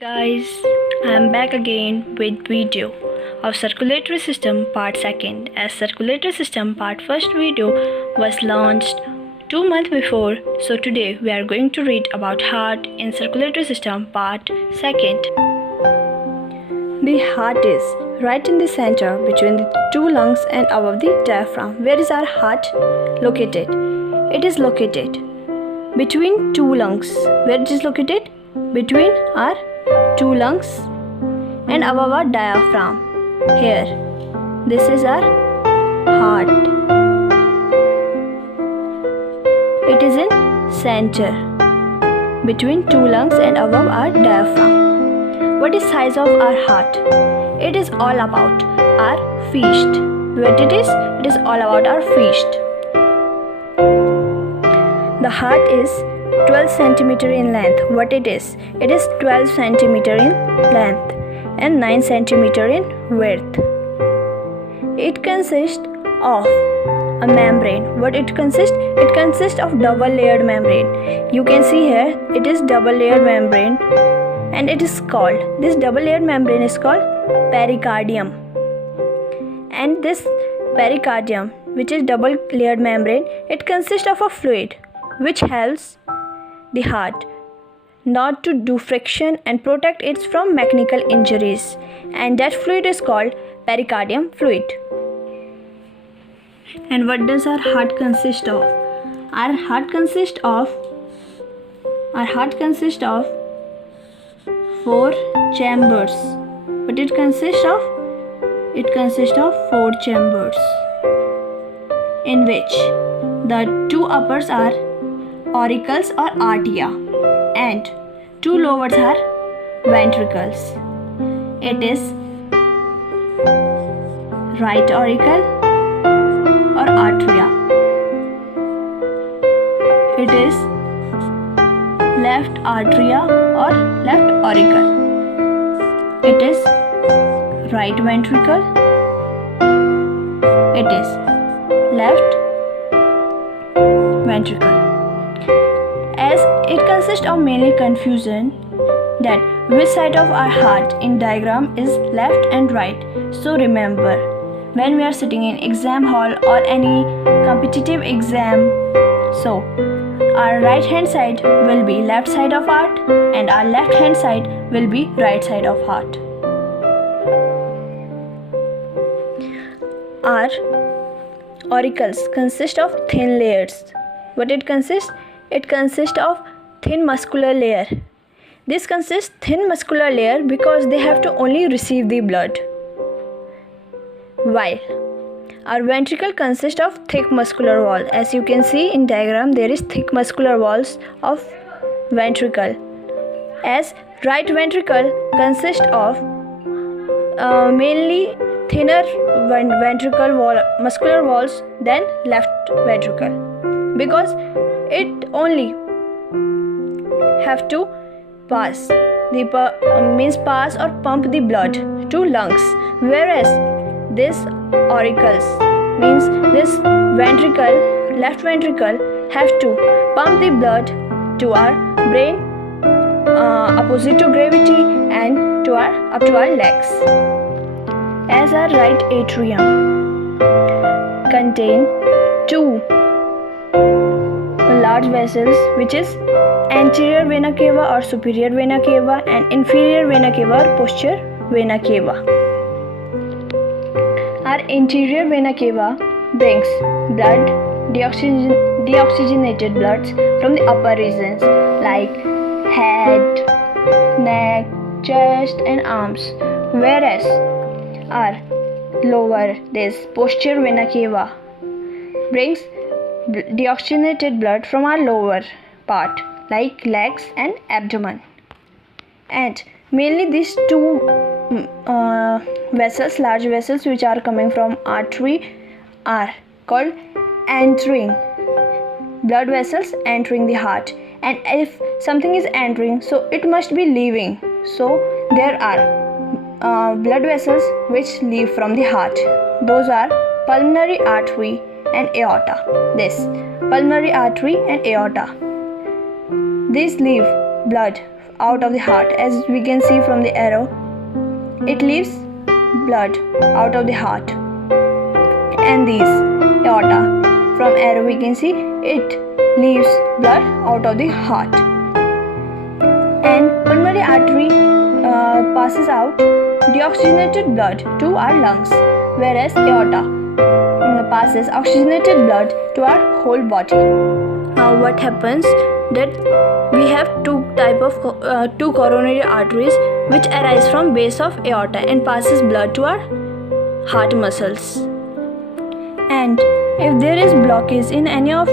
Guys, I am back again with video of circulatory system part 2nd, as circulatory system part 1st video was launched 2 months before. So today we are going to read about heart in circulatory system part 2nd. The heart is right in the center between the two lungs and above the diaphragm. Where is our heart located? It is located between two lungs. Where it is located? Between our two lungs and above our diaphragm. Here, this is our heart. It is in center between two lungs and above our diaphragm. What is size of our heart? It is all about our feast. What it is? It is all about our feast. The heart is 12 cm in length. What it is? It is 12 cm in length and 9 cm in width. It consists of a membrane. What it consists? It consists of double layered membrane. You can see here it is double layered membrane, and it is called, this double layered membrane is called pericardium. And this pericardium, which is double layered membrane, it consists of a fluid which helps the heart not to do friction and protect it from mechanical injuries, and that fluid is called pericardium fluid. And what does our heart consist of? Our heart consists of 4 chambers. What it consists of? It consists of 4 chambers, in which the 2 uppers are auricles or arteria and 2 lowers are ventricles. It is right auricle or arteria. It is left arteria or left auricle. It is right ventricle. It is left ventricle. As it consists of mainly confusion that which side of our heart in diagram is left and right. So remember, when we are sitting in exam hall or any competitive exam, so our right hand side will be left side of heart and our left hand side will be right side of heart. Our auricles consist of thin layers. What it consists? It consists of thin muscular layer. This consists thin muscular layer because they have to only receive the blood. While our ventricle consists of thick muscular wall. As you can see in diagram, there is thick muscular walls of ventricle. As right ventricle consists of mainly thinner ventricle wall, muscular walls than left ventricle, because it only have to pass or pump the blood to lungs, whereas this auricles means this ventricle, left ventricle, have to pump the blood to our brain opposite to gravity and to up to our legs. As our right atrium contain 2 large vessels, which is anterior vena cava or superior vena cava and inferior vena cava or posterior vena cava. Our anterior vena cava brings blood, deoxygenated bloods from the upper regions like head, neck, chest and arms, whereas our lower, this posterior vena cava, brings deoxygenated blood from our lower part like legs and abdomen. And mainly these 2 vessels, large vessels which are coming from artery, are called entering blood vessels entering the heart. And if something is entering, so it must be leaving. So there are blood vessels which leave from the heart. Those are pulmonary artery and aorta. This pulmonary artery and aorta, these leave blood out of the heart. As we can see from the arrow, it leaves blood out of the heart. And these aorta, from arrow we can see it leaves blood out of the heart. And pulmonary artery passes out deoxygenated blood to our lungs, whereas aorta passes oxygenated blood to our whole body. Now what happens that we have two coronary arteries which arise from base of aorta and passes blood to our heart muscles. And if there is blockage in any of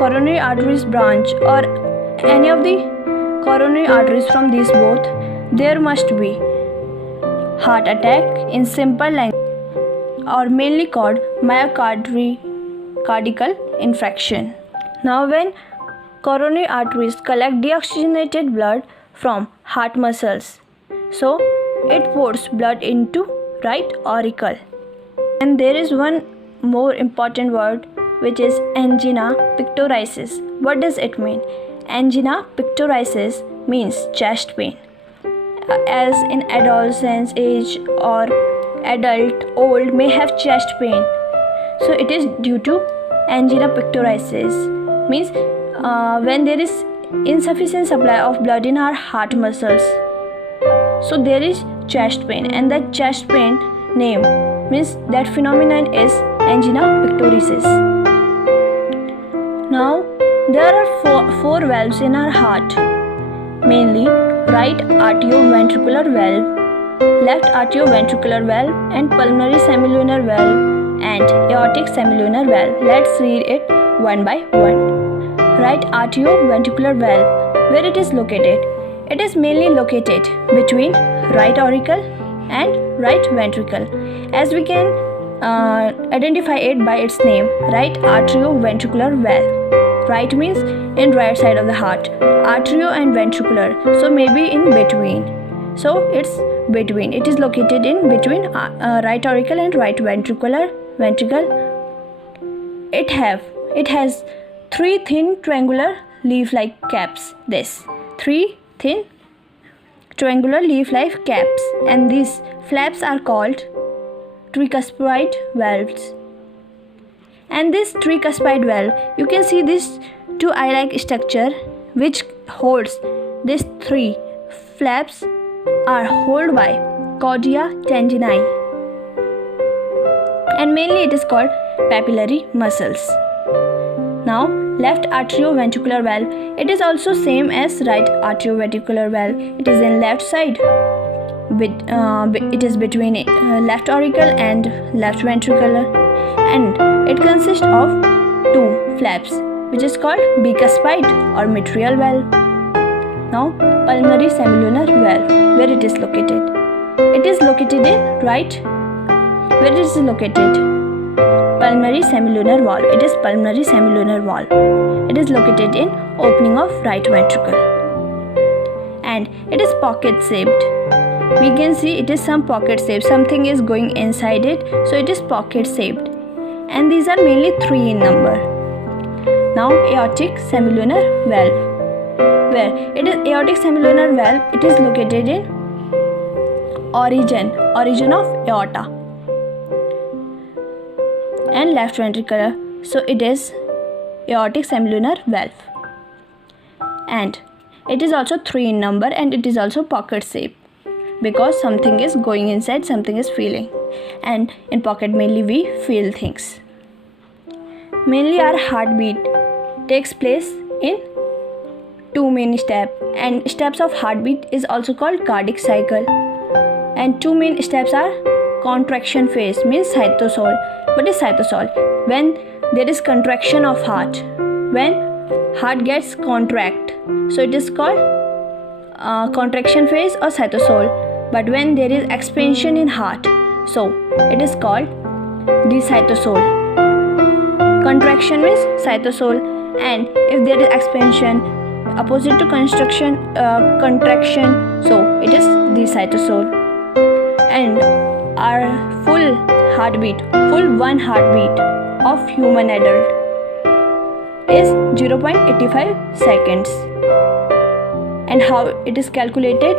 coronary arteries branch or any of the coronary arteries from these both, there must be heart attack in simple language, or mainly called myocardial infarction. Now when coronary arteries collect deoxygenated blood from heart muscles, so it pours blood into right auricle. And there is one more important word, which is angina pectoris. What does it mean? Angina pectoris means chest pain. As in adolescence age or adult, old may have chest pain, so it is due to angina pectoris. Means when there is insufficient supply of blood in our heart muscles, so there is chest pain, and that chest pain name means that phenomenon is angina pectoris. Now there are four valves in our heart, mainly right atrioventricular valve, left atrioventricular valve, and pulmonary semilunar valve and aortic semilunar valve. Let's read it one by one. Right atrioventricular valve, where it is located? It is mainly located between right auricle and right ventricle. As we can identify it by its name, right atrioventricular valve. Right means in right side of the heart, arterio and ventricular, so maybe in between. So it's between. It is located in between right auricle and right ventricle. It has three thin triangular leaf-like caps. This three thin triangular leaf-like caps, and these flaps are called tricuspid valves. And this tricuspid valve, you can see this two eye-like structure which holds these three flaps are held by cordia tendineae, and mainly it is called papillary muscles. Now left atrioventricular valve, it is also same as right atrioventricular valve. It is in left side, it is between left auricle and left ventricle, and it consists of two flaps, which is called bicuspid or mitral valve. Now pulmonary semilunar valve, where it is located? It is located in right. Where it is located? Pulmonary semilunar valve. It is pulmonary semilunar valve. It is located in opening of right ventricle, and it is pocket shaped. We can see it is some pocket shape. Something is going inside it, so it is pocket shaped. And these are mainly three in number. Now aortic semilunar valve, where it is aortic semilunar valve, it is located in origin of aorta and left ventricular, so it is aortic semilunar valve, and it is also three in number, and it is also pocket shape because something is going inside, something is feeling, and in pocket mainly we feel things. Mainly our heartbeat takes place in two main steps, and steps of heartbeat is also called cardiac cycle, and two main steps are contraction phase, means cytosol. What is cytosol? When there is contraction of heart, when heart gets contract, so it is called contraction phase or cytosol. But when there is expansion in heart, so it is called decytosol. Contraction means cytosol, and if there is expansion opposite to contraction, so it is decytosol. And our full one heartbeat of human adult is 0.85 seconds. And how it is calculated?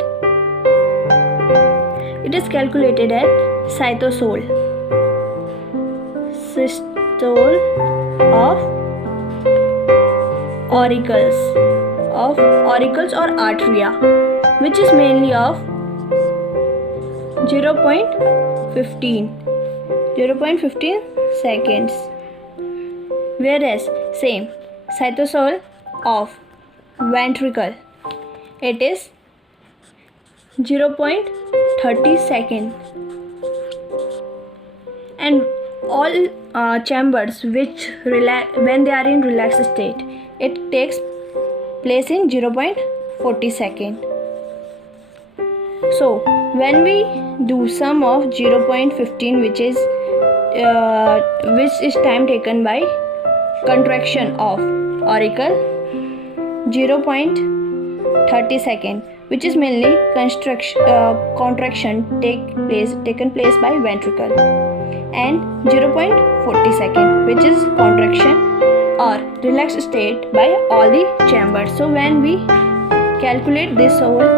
It is calculated at cytosol. Systole of auricles or arteria, which is mainly of 0.15 seconds. Whereas same cytosol of ventricle, it is 0.30 second. And all chambers which when they are in relaxed state, it takes place in 0.40 second. So when we do sum of 0.15, which is time taken by contraction of auricle, 0.30 second, which is mainly contraction taken place by ventricle, and 0.40 second, which is contraction or relaxed state by all the chambers. So when we calculate this whole,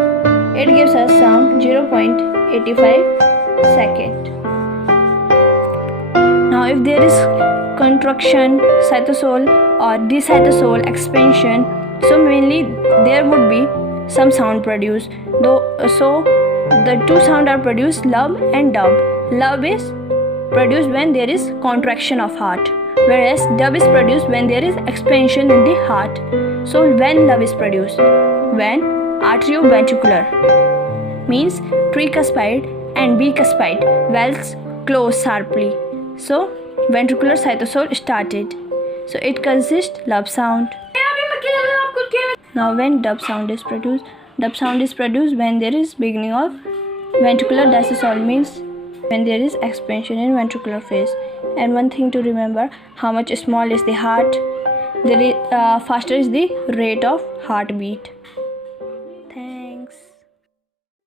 it gives us some 0.85 second. Now if there is contraction, cytosol or decytosol expansion, so mainly there would be some sound produced. So the two sounds are produced, lub and dub. Lub is produced when there is contraction of heart, whereas dub is produced when there is expansion in the heart. So when lub is produced? When atrioventricular, means tricuspid and bicuspid valves close sharply. So ventricular cytosol started. So it consists lub sound. Now when dub sound is produced when there is beginning of ventricular diastole, means when there is expansion in ventricular phase. And one thing to remember, how much small is the heart, faster is the rate of heartbeat.